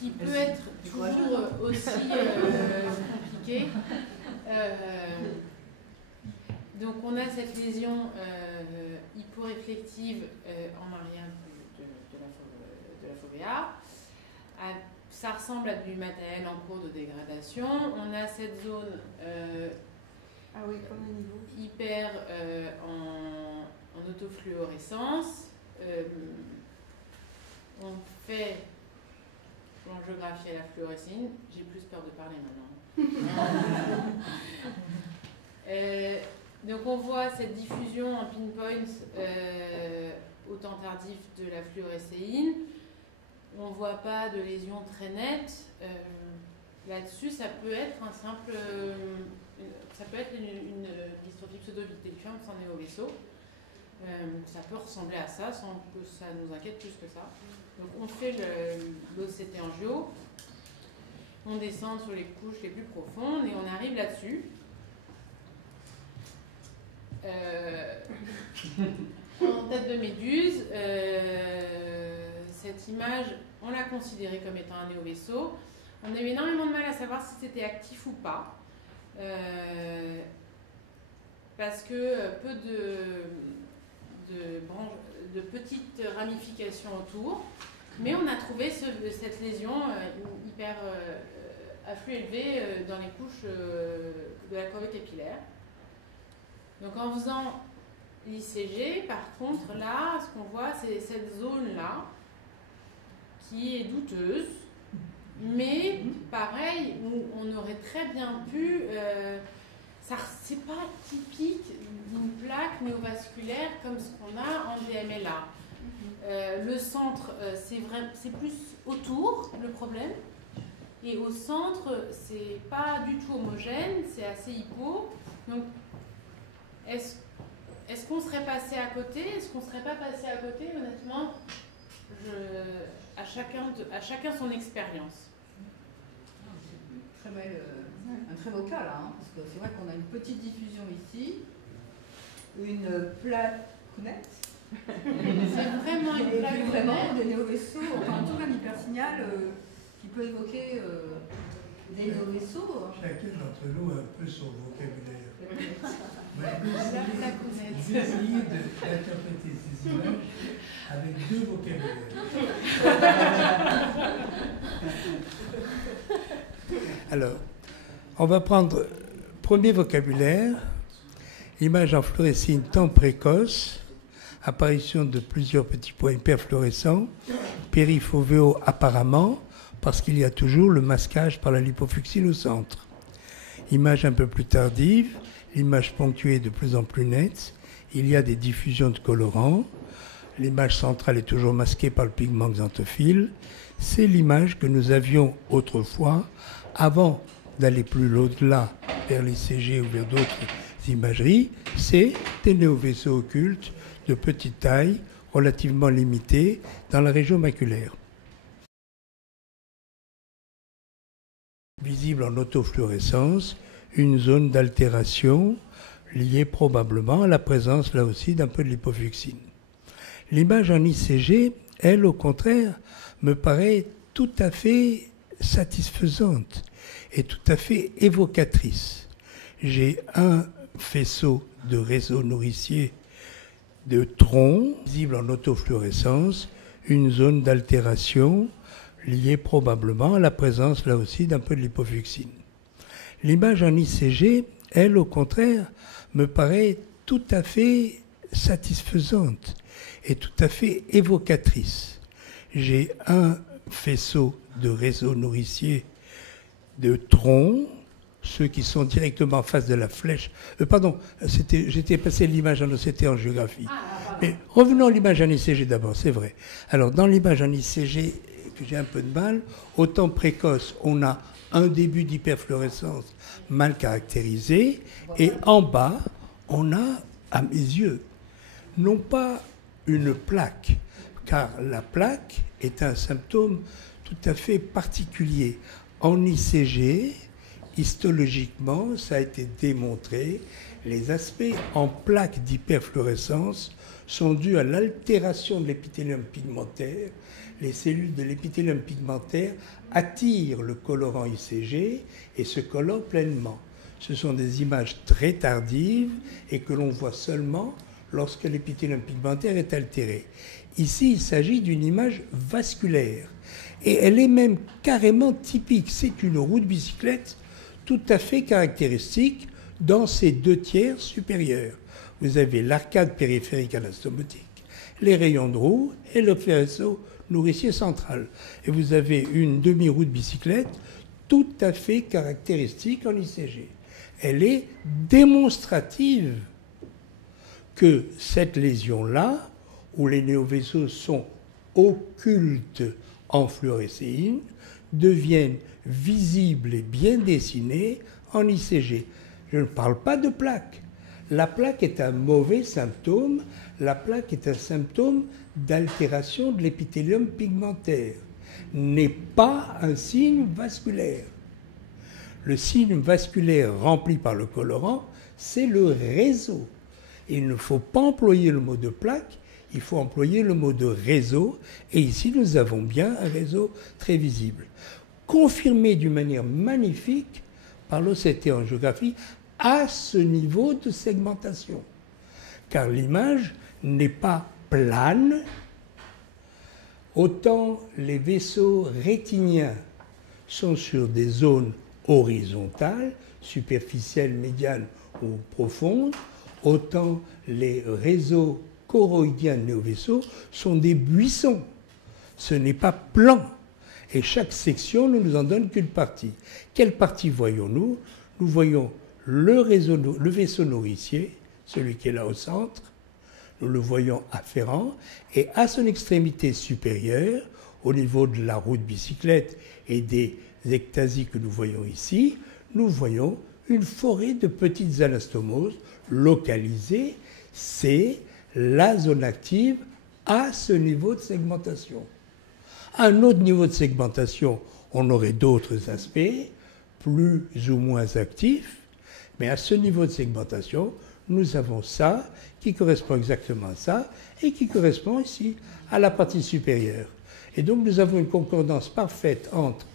qui peut être toujours aussi compliqué. Donc on a cette lésion hyporéflective en arrière de la fovea. Ça ressemble à du matériel en cours de dégradation. On a cette zone hyper en autofluorescence. On fait l'angiographie à la fluorescine. J'ai plus peur de parler maintenant. Donc on voit cette diffusion en pinpoint au temps tardif de la fluorescéine. On ne voit pas de lésion très nette. Là-dessus, ça peut être un simple, ça peut être une dystrophie pseudo-vitelliforme sans néovaisseau. Ça peut ressembler à ça sans que ça nous inquiète plus que ça. Donc on fait l'OCT angio, on descend sur les couches les plus profondes et on arrive là-dessus. En tête de méduse, cette image, on l'a considérée comme étant un néovaisseau. On a eu énormément de mal à savoir si c'était actif ou pas, parce que peu de petites ramifications autour, mais on a trouvé cette lésion hyper à flux élevé dans les couches de la courbe capillaire. Donc en faisant l'ICG, par contre, là, ce qu'on voit, c'est cette zone-là qui est douteuse, mais pareil, on aurait très bien pu... c'est pas typique d'une plaque néovasculaire comme ce qu'on a en DMLA. Le centre, c'est plus autour, le problème, et au centre, c'est pas du tout homogène, c'est assez hypo. Donc, est-ce qu'on serait passé à côté? Est-ce qu'on ne serait pas passé à côté? Honnêtement, à chacun son expérience. Un très beau cas là, hein, parce que c'est vrai qu'on a une petite diffusion ici, une plaque nette. C'est vraiment une plaque et vraiment des néovaisseaux, enfin en tout cas un hypersignal qui peut évoquer des néovaisseaux. Chacun d'entre nous a un peu son vocabulaire. J'ai essayé d'interpréter ces images avec deux vocabulaires. Alors, on va prendre premier vocabulaire, image en fluorescine temps précoce, apparition de plusieurs petits points hyperfluorescents, périfovéaux apparemment, parce qu'il y a toujours le masquage par la lipofluxine au centre. Image un peu plus tardive, l'image ponctuée est de plus en plus nette, il y a des diffusions de colorants, l'image centrale est toujours masquée par le pigment xanthophile. C'est l'image que nous avions autrefois, avant d'aller plus au-delà vers l'ICG ou vers d'autres imageries. C'est des néovaisseaux occultes de petite taille, relativement limités, dans la région maculaire. Visible en autofluorescence, une zone d'altération liée probablement à la présence, là aussi, d'un peu de lipofluxine. L'image en ICG, elle, au contraire, me paraît tout à fait satisfaisante et tout à fait évocatrice. J'ai un faisceau de réseau nourricier de tronc, visible en autofluorescence, une zone d'altération liée probablement à la présence, là aussi, d'un peu de lipofluxine. L'image en ICG, elle, au contraire, me paraît tout à fait satisfaisante et tout à fait évocatrice. J'ai un faisceau de réseau nourricier de tronc, ceux qui sont directement en face de la flèche. J'étais passé l'image en OCT en géographie. Mais revenons à l'image en ICG d'abord, c'est vrai. Alors, dans l'image en ICG, que j'ai un peu de mal, au temps précoce, on a un début d'hyperfluorescence mal caractérisé, et en bas, on a, à mes yeux, non pas une plaque, car la plaque est un symptôme tout à fait particulier. En ICG, histologiquement, ça a été démontré, les aspects en plaques d'hyperfluorescence sont dus à l'altération de l'épithélium pigmentaire. Les cellules de l'épithélium pigmentaire attirent le colorant ICG et se colorent pleinement. Ce sont des images très tardives et que l'on voit seulement lorsque l'épithélium pigmentaire est altéré. Ici, il s'agit d'une image vasculaire et elle est même carrément typique. C'est une roue de bicyclette tout à fait caractéristique dans ses 2/3 supérieurs. Vous avez l'arcade périphérique anastomotique, les rayons de roue et le faisceau nourricier central. Et vous avez une demi-roue de bicyclette tout à fait caractéristique en ICG. Elle est démonstrative que cette lésion-là, où les néovaisseaux sont occultes en fluorescéine, deviennent visibles et bien dessinés en ICG. Je ne parle pas de plaque. La plaque est un mauvais symptôme. La plaque est un symptôme d'altération de l'épithélium pigmentaire, n'est pas un signe vasculaire. Le signe vasculaire rempli par le colorant, c'est le réseau. Il ne faut pas employer le mot de plaque, il faut employer le mot de réseau. Et ici, nous avons bien un réseau très visible, confirmé d'une manière magnifique par l'OCT angiographie à ce niveau de segmentation. Car l'image n'est pas plane. Autant les vaisseaux rétiniens sont sur des zones horizontales, superficielles, médianes ou profondes, autant les réseaux choroïdiens de néovaisseaux sont des buissons. Ce n'est pas plan. Et chaque section ne nous en donne qu'une partie. Quelle partie voyons-nous? Nous voyons le vaisseau nourricier, celui qui est là au centre. Nous le voyons afférent. Et à son extrémité supérieure, au niveau de la roue de bicyclette et des ectasies que nous voyons ici, nous voyons une forêt de petites anastomoses localisées. C'est la zone active à ce niveau de segmentation. À un autre niveau de segmentation, on aurait d'autres aspects, plus ou moins actifs, mais à ce niveau de segmentation, nous avons ça, qui correspond exactement à ça, et qui correspond ici à la partie supérieure. Et donc nous avons une concordance parfaite entre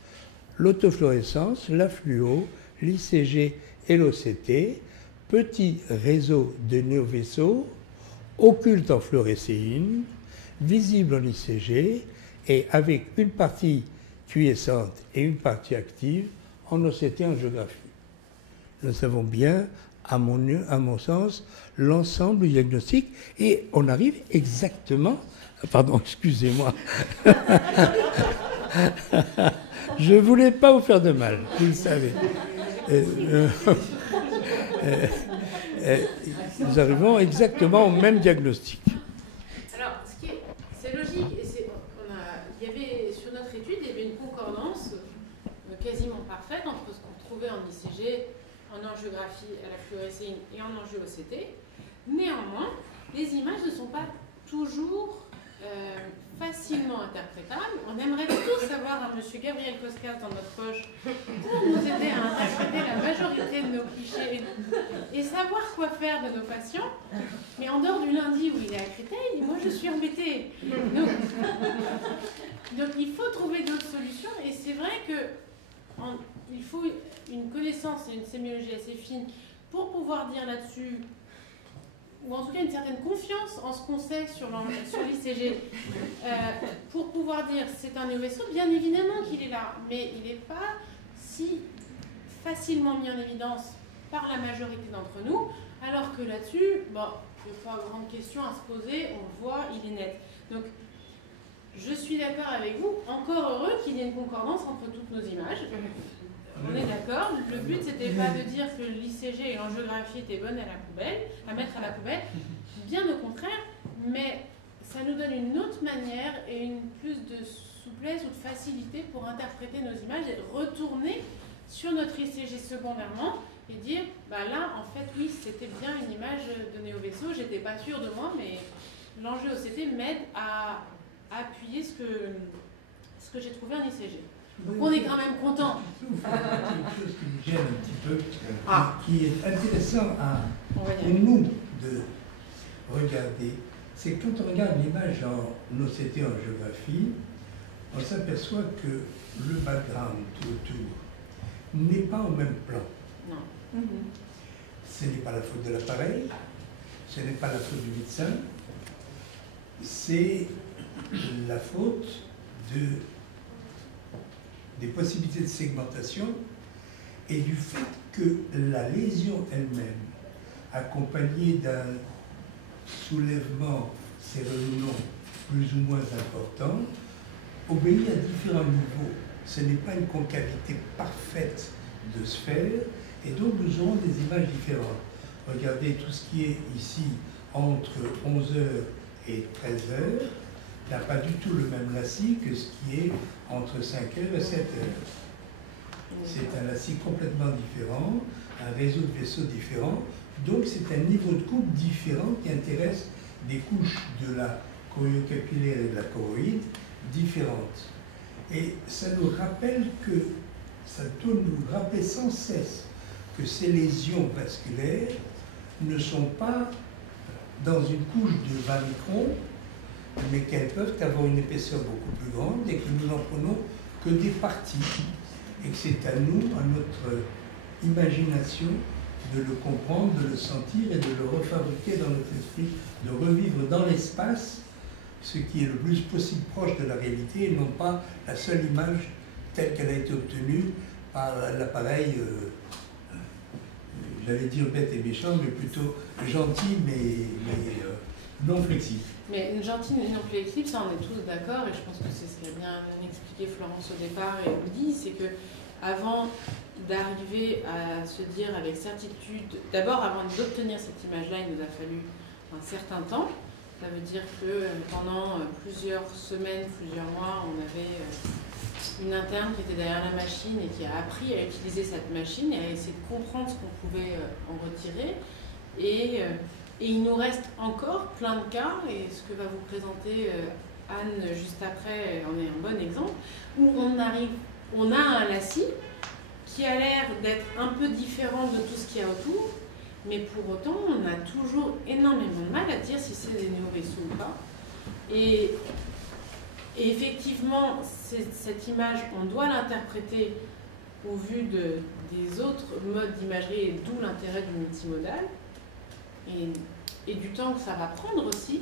l'autofluorescence, la fluo, l'ICG et l'OCT, petit réseau de néovaisseaux, occulte en fluorescéine, visible en ICG, et avec une partie quiescente et une partie active en OCT angiographie. Nous avons bien, à mon sens, l'ensemble du diagnostic et on arrive exactement... Pardon, excusez-moi. Je ne voulais pas vous faire de mal, vous le savez. Nous arrivons exactement au même diagnostic. Alors, c'est logique. Sur notre étude, il y avait une concordance quasiment parfaite entre ce qu'on trouvait en ICG, en angiographie à la fluorescéine et en angio-OCT. Néanmoins, les images ne sont pas toujours facilement interprétables. On aimerait tous avoir un monsieur Gabriel Coscas dans notre poche pour nous aider à interpréter la majorité de nos clichés et savoir quoi faire de nos patients. Mais en dehors du lundi où il est à Créteil, moi je suis embêtée. Donc il faut trouver d'autres solutions et c'est vrai qu'il faut une connaissance et une sémiologie assez fine pour pouvoir dire là-dessus, ou en tout cas une certaine confiance en ce qu'on sait sur l'ICG, pour pouvoir dire c'est un néovaisseau, bien évidemment qu'il est là, mais il n'est pas si facilement mis en évidence par la majorité d'entre nous, alors que là-dessus, bon, il n'y a pas grande question à se poser, on le voit, il est net. Donc, je suis d'accord avec vous, encore heureux qu'il y ait une concordance entre toutes nos images. On est d'accord, le but c'était pas de dire que l'ICG et l'angiographie étaient bonnes à mettre à la poubelle, bien au contraire, mais ça nous donne une autre manière et une plus de souplesse ou de facilité pour interpréter nos images et retourner sur notre ICG secondairement et dire, bah là en fait oui c'était bien une image de néovaisseau, j'étais pas sûre de moi, mais l'angio-OCT m'aide à appuyer ce que j'ai trouvé en ICG. Donc on est quand même content. Quelque chose qui nous gêne un petit peu, Ah. qui est intéressant On va y pour aller. nous de regarder, c'est que quand on regarde l'image en OCT, en géographie, on s'aperçoit que le background tout autour n'est pas au même plan. Non. Ce n'est pas la faute de l'appareil, ce n'est pas la faute du médecin, c'est la faute des possibilités de segmentation et du fait que la lésion elle-même, accompagnée d'un soulèvement cérébraux plus ou moins important, obéit à différents niveaux. Ce n'est pas une concavité parfaite de sphère, et donc nous aurons des images différentes. Regardez tout ce qui est ici entre 11h et 13h n'a pas du tout le même lacis que ce qui est entre 5h et 7h. C'est un lacis complètement différent, un réseau de vaisseaux différent, donc c'est un niveau de coupe différent qui intéresse des couches de la choriocapillaire et de la choroïde différentes. Et ça nous rappelle que, ça doit nous rappeler sans cesse que ces lésions vasculaires ne sont pas dans une couche de 20 microns, mais qu'elles peuvent avoir une épaisseur beaucoup plus grande et que nous n'en prenons que des parties. Et que c'est à nous, à notre imagination, de le comprendre, de le sentir et de le refabriquer dans notre esprit, de revivre dans l'espace ce qui est le plus possible proche de la réalité et non pas la seule image telle qu'elle a été obtenue par l'appareil, j'allais dire bête et méchant, mais plutôt gentil, mais non flexible. Mais une gentille mais non flexible, ça on est tous d'accord, et je pense que c'est ce qu'a bien expliqué Florence au départ et Woody, c'est que avant d'arriver à se dire avec certitude, d'abord avant d'obtenir cette image-là, il nous a fallu un certain temps. Ça veut dire que pendant plusieurs semaines, plusieurs mois, on avait une interne qui était derrière la machine et qui a appris à utiliser cette machine et à essayer de comprendre ce qu'on pouvait en retirer. Et il nous reste encore plein de cas, et ce que va vous présenter Anne juste après en est un bon exemple, où on a un lacis qui a l'air d'être un peu différent de tout ce qu'il y a autour, mais pour autant, on a toujours énormément de mal à dire si c'est des néovaisseaux ou pas. Et effectivement, cette image, on doit l'interpréter au vu des autres modes d'imagerie, et d'où l'intérêt du multimodal, et du temps que ça va prendre aussi.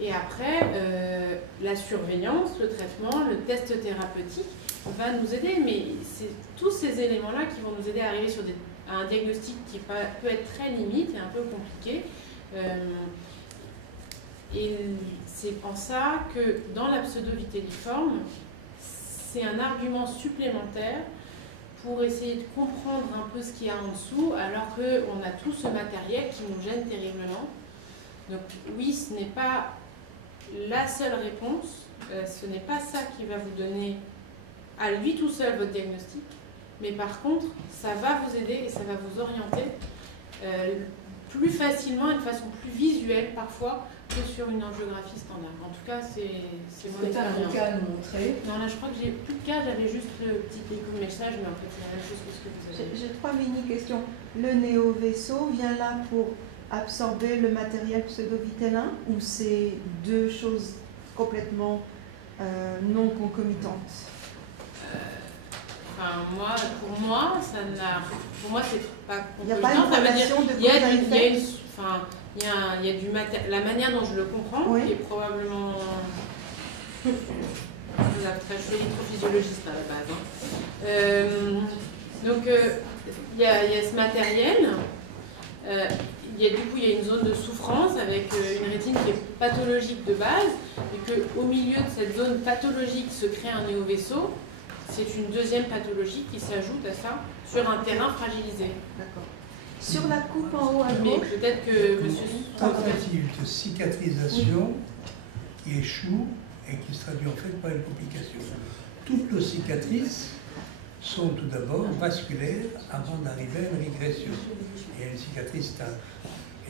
Et après, la surveillance, le traitement, le test thérapeutique va nous aider, mais c'est tous ces éléments-là qui vont nous aider à arriver à un diagnostic qui peut être très limite et un peu compliqué. Et c'est en ça que dans la pseudo-vitelliforme, c'est un argument supplémentaire pour essayer de comprendre un peu ce qu'il y a en dessous, alors qu'on a tout ce matériel qui nous gêne terriblement. Donc oui, ce n'est pas la seule réponse, ce n'est pas ça qui va vous donner à lui tout seul votre diagnostic, mais par contre, ça va vous aider et ça va vous orienter plus facilement et de façon plus visuelle parfois que sur une angiographie standard. En tout cas, c'est mon expérience. Est-ce que tu as un cas à nous montrer? Non, là, je crois que j'ai plus de cas, j'avais juste le petit écho-message, mais en fait, c'est la même chose que ce que vous avez dit. J'ai 3 mini-questions. Le néo-vaisseau vient là pour absorber le matériel pseudo-vitellin, ou c'est deux choses complètement non concomitantes? Enfin, pour moi, c'est pas Il n'y a pas une concomitant. relation de cause à effet? Il y a du matériel, la manière dont je le comprends, Oui. qui est probablement je suis électrophysiologiste à la base. Donc, il y a ce matériel. Du coup, il y a une zone de souffrance avec une rétine qui est pathologique de base, et qu'au milieu de cette zone pathologique se crée un néovaisseau. C'est une deuxième pathologie qui s'ajoute à ça sur un terrain fragilisé. D'accord. Sur la coupe en haut à Mais gauche, peut-être que monsieur... Une tentative de cicatrisation qui échoue et qui se traduit en fait par une complication. Toutes nos cicatrices sont tout d'abord vasculaires avant d'arriver à une régression. Il y a une cicatrice stable.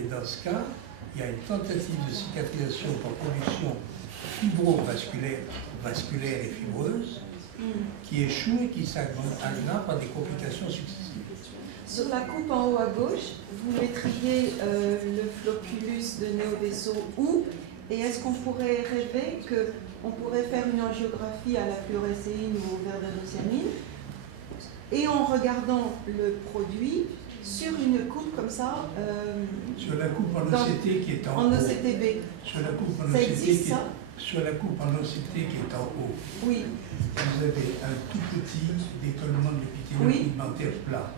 Et dans ce cas, il y a une tentative de cicatrisation par production fibrovasculaire, vasculaire et fibreuse, qui échouent et qui s'aggravent par des complications successives. Sur la coupe en haut à gauche, vous mettriez le flocculus de néovaisseau où? Et est-ce qu'on pourrait rêver qu'on pourrait faire une angiographie à la fluorescéine ou au verderocyanine et en regardant le produit sur une coupe comme ça sur la coupe en OCT qui est en haut. OCTB. Sur la coupe en Ça OCT existe, ça? Sur la coupe en OCT qui est en haut. Oui. Vous avez un tout petit décollement de l'épithélium pigmentaire plat.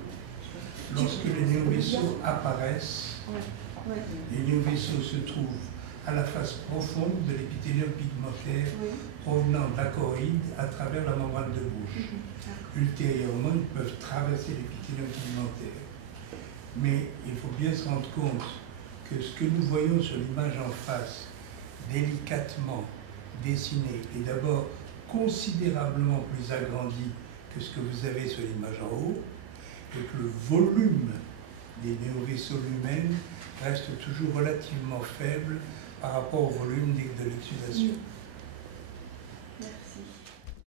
Lorsque les néovaisseaux apparaissent, les néovaisseaux se trouvent à la face profonde de l'épithélium pigmentaire provenant de la choroïde à travers la membrane de bouche. Ultérieurement, ils peuvent traverser l'épithélium pigmentaire. Mais il faut bien se rendre compte que ce que nous voyons sur l'image en face, délicatement dessiné, est d'abord considérablement plus agrandi que ce que vous avez sur l'image en haut, et que le volume des néovaisseaux lumens reste toujours relativement faible par rapport au volume de l'exsudation.